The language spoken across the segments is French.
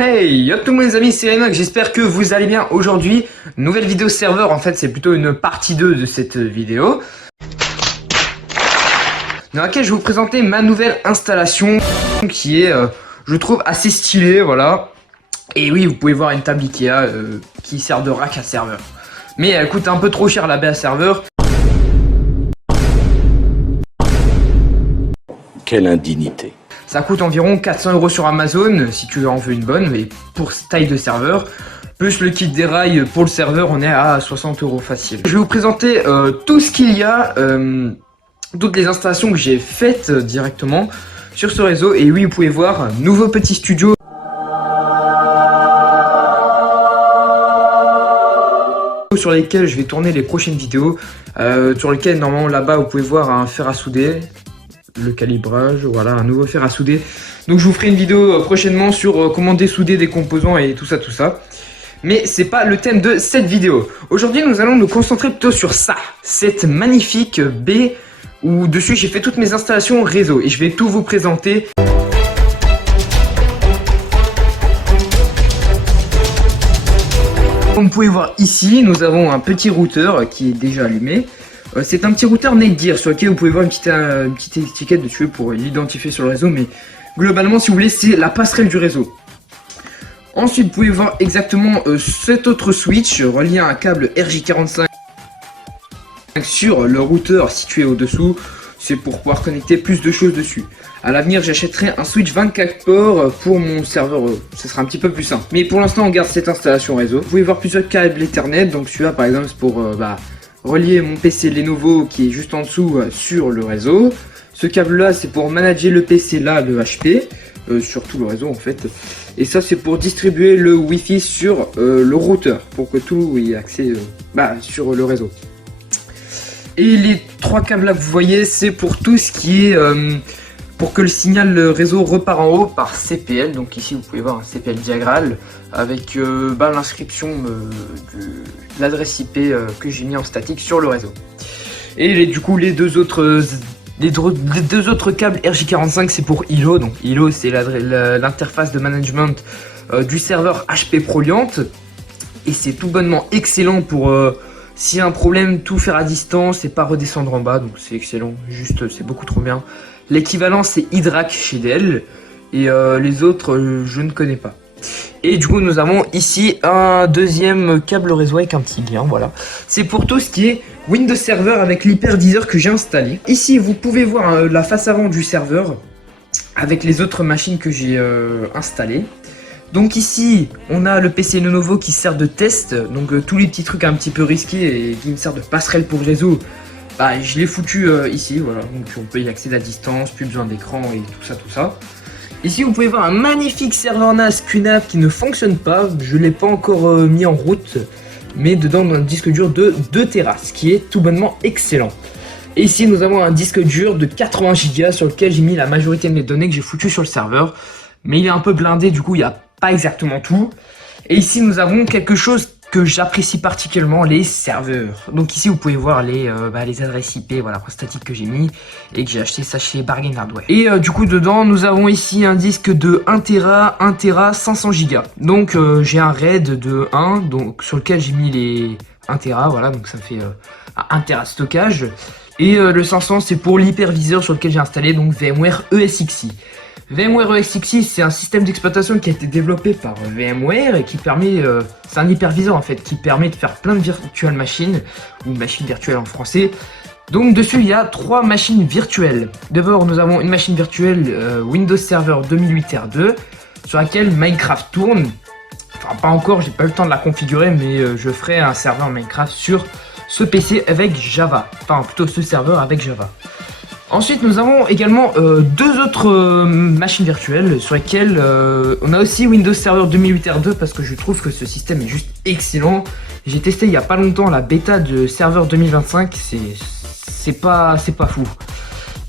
Hey, yo tout le monde les amis, c'est Enoch, j'espère que vous allez bien. Aujourd'hui, nouvelle vidéo serveur, en fait c'est plutôt une partie 2 de cette vidéo, dans laquelle je vais vous présenter ma nouvelle installation, qui est, je trouve, assez stylée, voilà. Et oui, vous pouvez voir une table Ikea qui sert de rack à serveur. Mais elle coûte un peu trop cher la baie à serveur. Quelle indignité. Ça coûte environ 400 € sur Amazon, si tu en veux une bonne, mais pour taille de serveur. Plus le kit dérail pour le serveur, on est à 60 € facile. Je vais vous présenter tout ce qu'il y a, toutes les installations que j'ai faites directement sur ce réseau. Et oui, vous pouvez voir, nouveau petit studio. Sur lesquels je vais tourner les prochaines vidéos, sur lesquelles normalement là-bas vous pouvez voir un fer à souder. Le calibrage, voilà, un nouveau fer à souder. Donc je vous ferai une vidéo prochainement sur comment dessouder des composants et tout ça. Mais c'est pas le thème de cette vidéo. Aujourd'hui nous allons nous concentrer plutôt sur ça, cette magnifique baie où dessus j'ai fait toutes mes installations réseau et je vais tout vous présenter. Comme vous pouvez voir ici, nous avons un petit routeur qui est déjà allumé. C'est un petit routeur Netgear sur lequel vous pouvez voir une petite étiquette dessus pour l'identifier sur le réseau, mais globalement si vous voulez c'est la passerelle du réseau. Ensuite vous pouvez voir exactement cet autre switch relié à un câble RJ45 sur le routeur situé au-dessous. C'est pour pouvoir connecter plus de choses dessus. À l'avenir j'achèterai un switch 24 ports pour mon serveur, ce sera un petit peu plus simple. Mais pour l'instant on garde cette installation réseau. Vous pouvez voir plusieurs câbles Ethernet, donc celui-là par exemple c'est pour relier mon PC Lenovo qui est juste en dessous sur le réseau. Ce câble là c'est pour manager le PC là, le HP, sur tout le réseau en fait. Et ça c'est pour distribuer le Wi-Fi sur le routeur, pour que tout ait accès sur le réseau. Et les trois câbles là que vous voyez c'est pour tout ce qui est pour que le signal réseau repart en haut par CPL. Donc ici vous pouvez voir un CPL diagramme avec l'inscription de l'adresse IP que j'ai mis en statique sur le réseau. Et du coup les deux autres câbles RJ45 c'est pour ILO. Donc ILO c'est l'interface de management du serveur HP Proliant. Et c'est tout bonnement excellent pour s'il y a un problème, tout faire à distance et pas redescendre en bas. Donc c'est excellent, juste c'est beaucoup trop bien. L'équivalent c'est Hydrac chez Dell. Et les autres je ne connais pas. Et du coup nous avons ici un deuxième câble réseau avec un petit lien, voilà. C'est pour tout ce qui est Windows Server avec l'hyperviseur que j'ai installé. Ici vous pouvez voir la face avant du serveur avec les autres machines que j'ai installées. Donc ici on a le PC Lenovo qui sert de test, donc tous les petits trucs un petit peu risqués et qui me sert de passerelle pour le réseau. Je l'ai foutu ici, voilà, donc on peut y accéder à distance, plus besoin d'écran et tout ça. Ici vous pouvez voir un magnifique serveur NAS QNAP qui ne fonctionne pas, je ne l'ai pas encore mis en route, mais dedans on a un disque dur de 2 Tera, ce qui est tout bonnement excellent. Et ici nous avons un disque dur de 80 Go sur lequel j'ai mis la majorité de mes données que j'ai foutues sur le serveur, mais il est un peu blindé, du coup il n'y a pas exactement tout. Et ici nous avons quelque chose que j'apprécie particulièrement, les serveurs. Donc ici vous pouvez voir les adresses IP, voilà, statiques que j'ai mis et que j'ai acheté ça chez Bargain Hardware. Et du coup dedans nous avons ici un disque de 1 Tera 500 Go. Donc j'ai un RAID de 1 donc sur lequel j'ai mis les 1 Tera, voilà, donc ça fait 1 Tera de stockage. Et le 500 c'est pour l'hyperviseur sur lequel j'ai installé donc VMware ESXi. VMware ESXi c'est un système d'exploitation qui a été développé par VMware et qui permet, c'est un hyperviseur en fait, qui permet de faire plein de virtual machines, ou machines virtuelles en français. Donc dessus il y a 3 machines virtuelles. D'abord nous avons une machine virtuelle Windows Server 2008 R2 sur laquelle Minecraft tourne. Enfin pas encore, j'ai pas eu le temps de la configurer, mais je ferai un serveur Minecraft sur ce PC avec Java, enfin plutôt ce serveur avec Java. Ensuite nous avons également 2 autres machines virtuelles sur lesquelles on a aussi Windows Server 2008 R2 parce que je trouve que ce système est juste excellent. J'ai testé il y a pas longtemps la bêta de serveur 2025, c'est pas fou.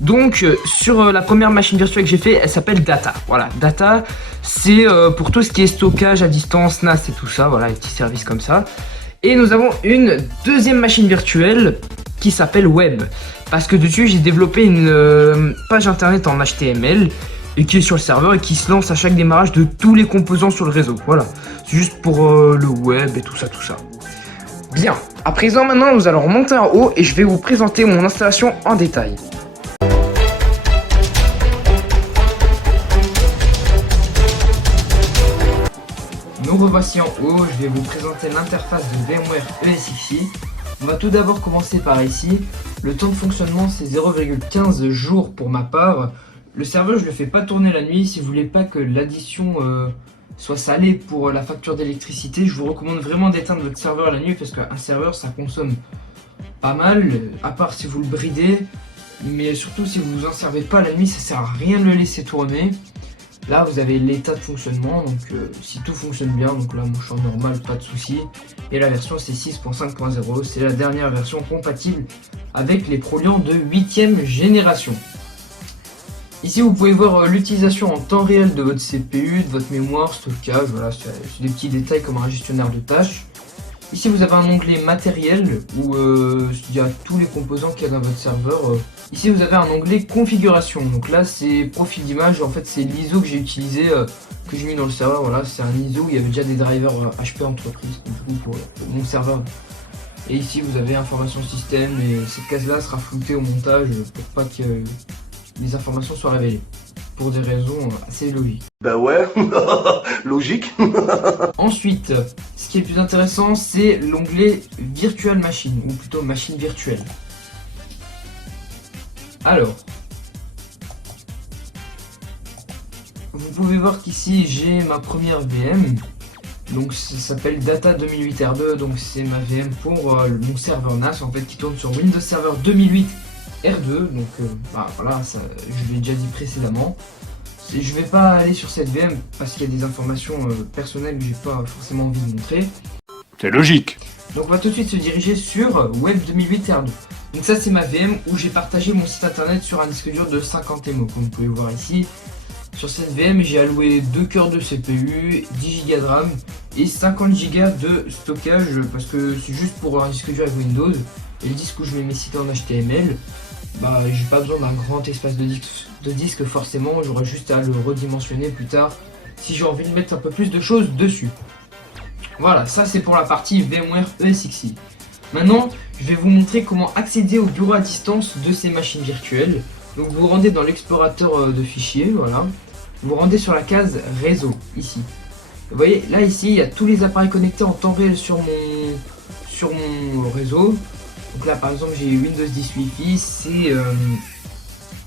Donc sur la première machine virtuelle que j'ai fait, elle s'appelle Data. Voilà, Data c'est pour tout ce qui est stockage à distance, NAS et tout ça, voilà, les petits services comme ça. Et nous avons une deuxième machine virtuelle qui s'appelle Web. Parce que dessus j'ai développé une page internet en HTML et qui est sur le serveur et qui se lance à chaque démarrage de tous les composants sur le réseau. Voilà, c'est juste pour le web et tout ça, tout ça. Bien, à présent maintenant nous allons remonter en haut et je vais vous présenter mon installation en détail. Nous revoici en haut, je vais vous présenter l'interface de VMware ESXi. On va tout d'abord commencer par ici. Le temps de fonctionnement c'est 0,15 jours pour ma part. Le serveur je le fais pas tourner la nuit. Si vous voulez pas que l'addition soit salée pour la facture d'électricité, je vous recommande vraiment d'éteindre votre serveur la nuit parce qu'un serveur ça consomme pas mal, à part si vous le bridez. Mais surtout si vous vous en servez pas la nuit, ça sert à rien de le laisser tourner. Là vous avez l'état de fonctionnement, donc si tout fonctionne bien, donc là mon champ normal, pas de souci. Et la version c'est 6.5.0, c'est la dernière version compatible avec les ProLiant de 8ème génération. Ici vous pouvez voir l'utilisation en temps réel de votre CPU, de votre mémoire, stockage, voilà, c'est des petits détails comme un gestionnaire de tâches. Ici vous avez un onglet matériel où il y a tous les composants qu'il y a dans votre serveur. Ici vous avez un onglet configuration, donc là c'est profil d'image, en fait c'est l'ISO que j'ai utilisé, que j'ai mis dans le serveur, voilà, c'est un ISO où il y avait déjà des drivers HP entreprise, du coup pour mon serveur. Et ici vous avez information système et cette case là sera floutée au montage pour pas que les informations soient révélées, pour des raisons assez logiques. Bah ouais, logique. Ensuite, ce qui est plus intéressant, c'est l'onglet Virtual Machine, ou plutôt machine virtuelle. Alors, vous pouvez voir qu'ici j'ai ma première VM, donc ça s'appelle Data 2008 R2, donc c'est ma VM pour mon serveur NAS en fait qui tourne sur Windows Server 2008 R2, donc voilà, ça, je l'ai déjà dit précédemment. Je vais pas aller sur cette VM parce qu'il y a des informations personnelles que j'ai pas forcément envie de montrer. C'est logique. Donc on va tout de suite se diriger sur Web 2008 R2. Donc ça c'est ma VM où j'ai partagé mon site internet sur un disque dur de 50 MO comme vous pouvez voir ici. Sur cette VM j'ai alloué 2 cœurs de CPU, 10 Go de RAM et 50 Go de stockage parce que c'est juste pour un disque dur avec Windows. Et le disque où je mets mes sites en HTML, bah j'ai pas besoin d'un grand espace de disque forcément, j'aurai juste à le redimensionner plus tard si j'ai envie de mettre un peu plus de choses dessus. Voilà, ça c'est pour la partie VMware ESXi. Maintenant, je vais vous montrer comment accéder au bureau à distance de ces machines virtuelles. Donc vous vous rendez dans l'explorateur de fichiers, voilà. Vous vous rendez sur la case réseau, ici. Vous voyez, là ici, il y a tous les appareils connectés en temps réel sur mon réseau. Donc là par exemple j'ai Windows 10 Wi-Fi, c'est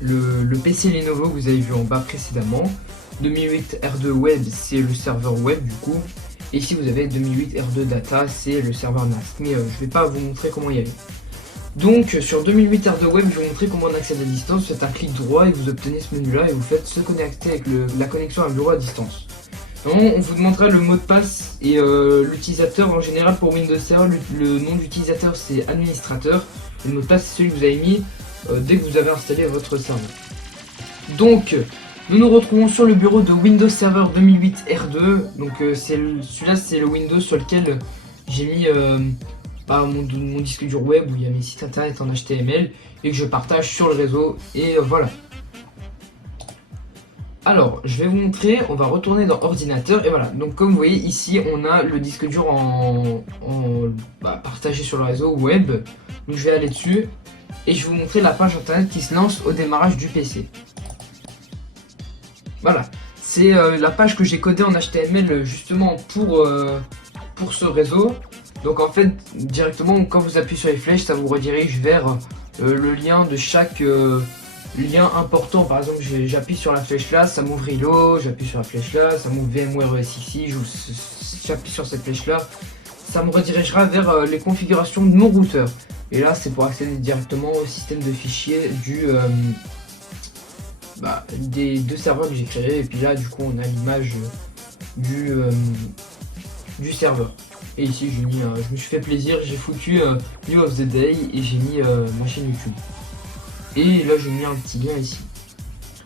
le PC Lenovo que vous avez vu en bas précédemment. 2008 R2 Web, c'est le serveur web du coup. Et ici vous avez 2008 R2 Data, c'est le serveur NAS. Mais je vais pas vous montrer comment y aller. Donc sur 2008 R2 Web, je vais vous montrer comment on accède à distance. Vous faites un clic droit et vous obtenez ce menu là et vous faites se connecter avec la connexion à un bureau à distance. On vous demandera le mot de passe et l'utilisateur en général pour Windows Server, le nom d'utilisateur c'est administrateur. Et le mot de passe c'est celui que vous avez mis dès que vous avez installé votre serveur. Donc nous nous retrouvons sur le bureau de Windows Server 2008 R2. Donc celui-là c'est le Windows sur lequel j'ai mis mon disque dur web où il y a mes sites internet en HTML et que je partage sur le réseau et voilà. Alors, je vais vous montrer, on va retourner dans ordinateur et voilà, donc comme vous voyez ici on a le disque dur partagé sur le réseau web. Donc je vais aller dessus et je vais vous montrer la page internet qui se lance au démarrage du PC. Voilà, c'est la page que j'ai codée en HTML justement pour ce réseau. Donc en fait, directement quand vous appuyez sur les flèches, ça vous redirige vers le lien de chaque lien important. Par exemple, j'appuie sur la flèche là, ça m'ouvre ILO, j'appuie sur la flèche là, ça m'ouvre VMware ESXi, j'appuie sur cette flèche là, ça me redirigera vers les configurations de mon routeur. Et là, c'est pour accéder directement au système de fichiers des deux serveurs que j'ai créés. Et puis là, du coup, on a l'image du serveur. Et ici, je me suis fait plaisir, j'ai foutu New of the Day et j'ai mis ma chaîne YouTube. Et là, j'ai mis un petit lien ici.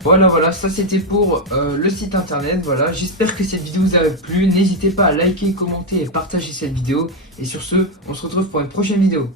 Voilà, ça c'était pour le site internet. Voilà, j'espère que cette vidéo vous a plu. N'hésitez pas à liker, commenter et partager cette vidéo. Et sur ce, on se retrouve pour une prochaine vidéo.